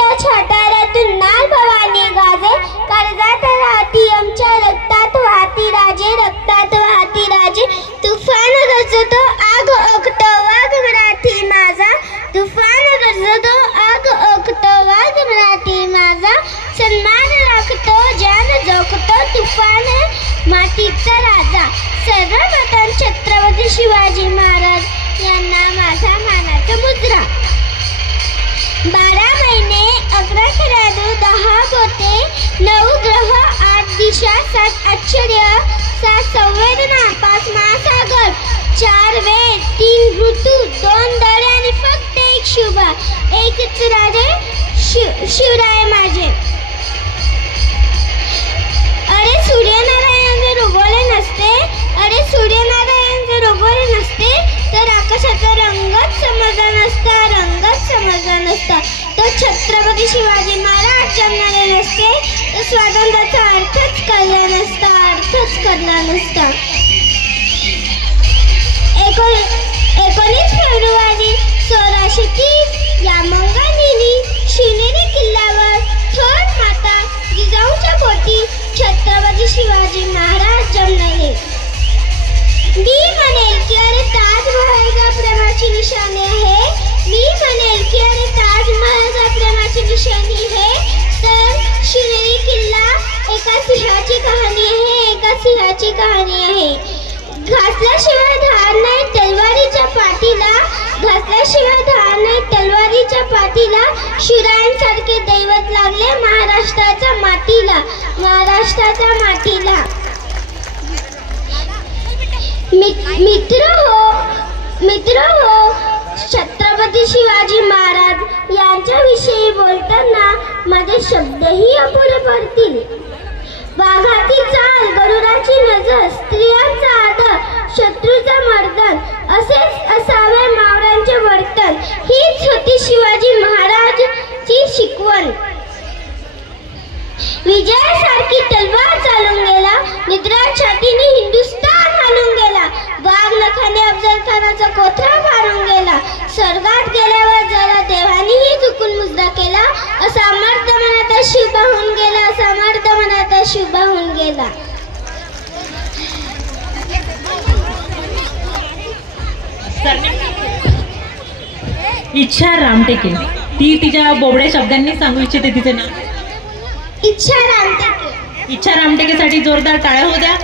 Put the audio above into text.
तिच्या छातारातून नाल भवानी गाजे, कर्जात राहती आमच्या रक्तात वाहती राजे, रक्तात वाहती राजे. तुफान गरजतो आग ओकतो वाघ मराठी माझा, तुफान गरजतो आग ओकतो वाघ मराठी माझा. सन्मान राखतो जान जोखतो तुफान मातीचा राजा. सर्वप्रथम छत्रपती शिवाजी महाराज यांना माझा मानाचा मुजरा. 12 महिने 11 खेळाडू 10 बोटे 9 ग्रह 8 दिशा 7 आश्चर्य 7 संवेदना 5 महासागर 4 वेद 3 ऋतू 2 दळे आणि फक्त एक शुभा एकच राजे शिवराय माझे. अरे सूर्यनारायण जर उगवले नसते, अरे सूर्यनारायण जर उगवले नसते तर आकाशाचा रंगच समजला नसता, रंगच समजला नसता. तो छत्रपती शिवाजी महाराज जन्मले नसते तर स्वातंत्र्याचा अर्थच कळला नसता, अर्थच कळला नसता. 19 फेब्रुवारी 1630 या मंगळदिनी शिवनेरी किल्ल्यावर थोर माता जिजाऊच्या पोटी छत्रपती शिवाजी महाराज जन्मले. मी म्हणेल की अरे ताजमहल का प्रेमाची निशाणी आहे, मी म्हणेल की अरे ताजमहल का प्रेमाची निशाणी आहे, तर शिवनेरी किल्ला एका सिंहाची कहाणी आहे, एका सिंहाची कहाणी आहे. घासल्याशिवाय धार नाही तलवारीच्या पाठीला, घासल्याशिवाय धार नाही तलवारीच्या पाठीला. शिवरायांसारखे दैवत लागले महाराष्ट्राच्या मातीला, महाराष्ट्राच्या मातीला. मित्र हो छत्रपती शिवाजी महाराज यांच्याविषयी बोलताना माझे शब्दही अपुरे पडतील. वाघाची चाल गरुडाची नजर, स्त्रियांचा आदर शत्रूचा मर्दन, असेच असावे मावळ्यांचे वर्तन. हीच होती शिवाजी महाराजची शिकवण. विजयासारखी तलवार चालून गेला, निद्रा छातीने हिंदुस्थान हाणून गेला. वाघ नखाने अफजल खानाचा कोथळा फाडून गेला. स्वर्गात गेल्यावर जरा देवानीही चुकून मुजरा केला. असा मर्द मनात शुभा होऊन गेला, असा मर्द मनात शुभा होऊन गेला. इच्छा रामटेके ती तिच्या बोबड्या शब्दांनी सांगू इच्छिते तिचे नाव. इच्छा रामटेके. इच्छा रामटेकेसाठी जोरदार टाळ्या होऊ द्या.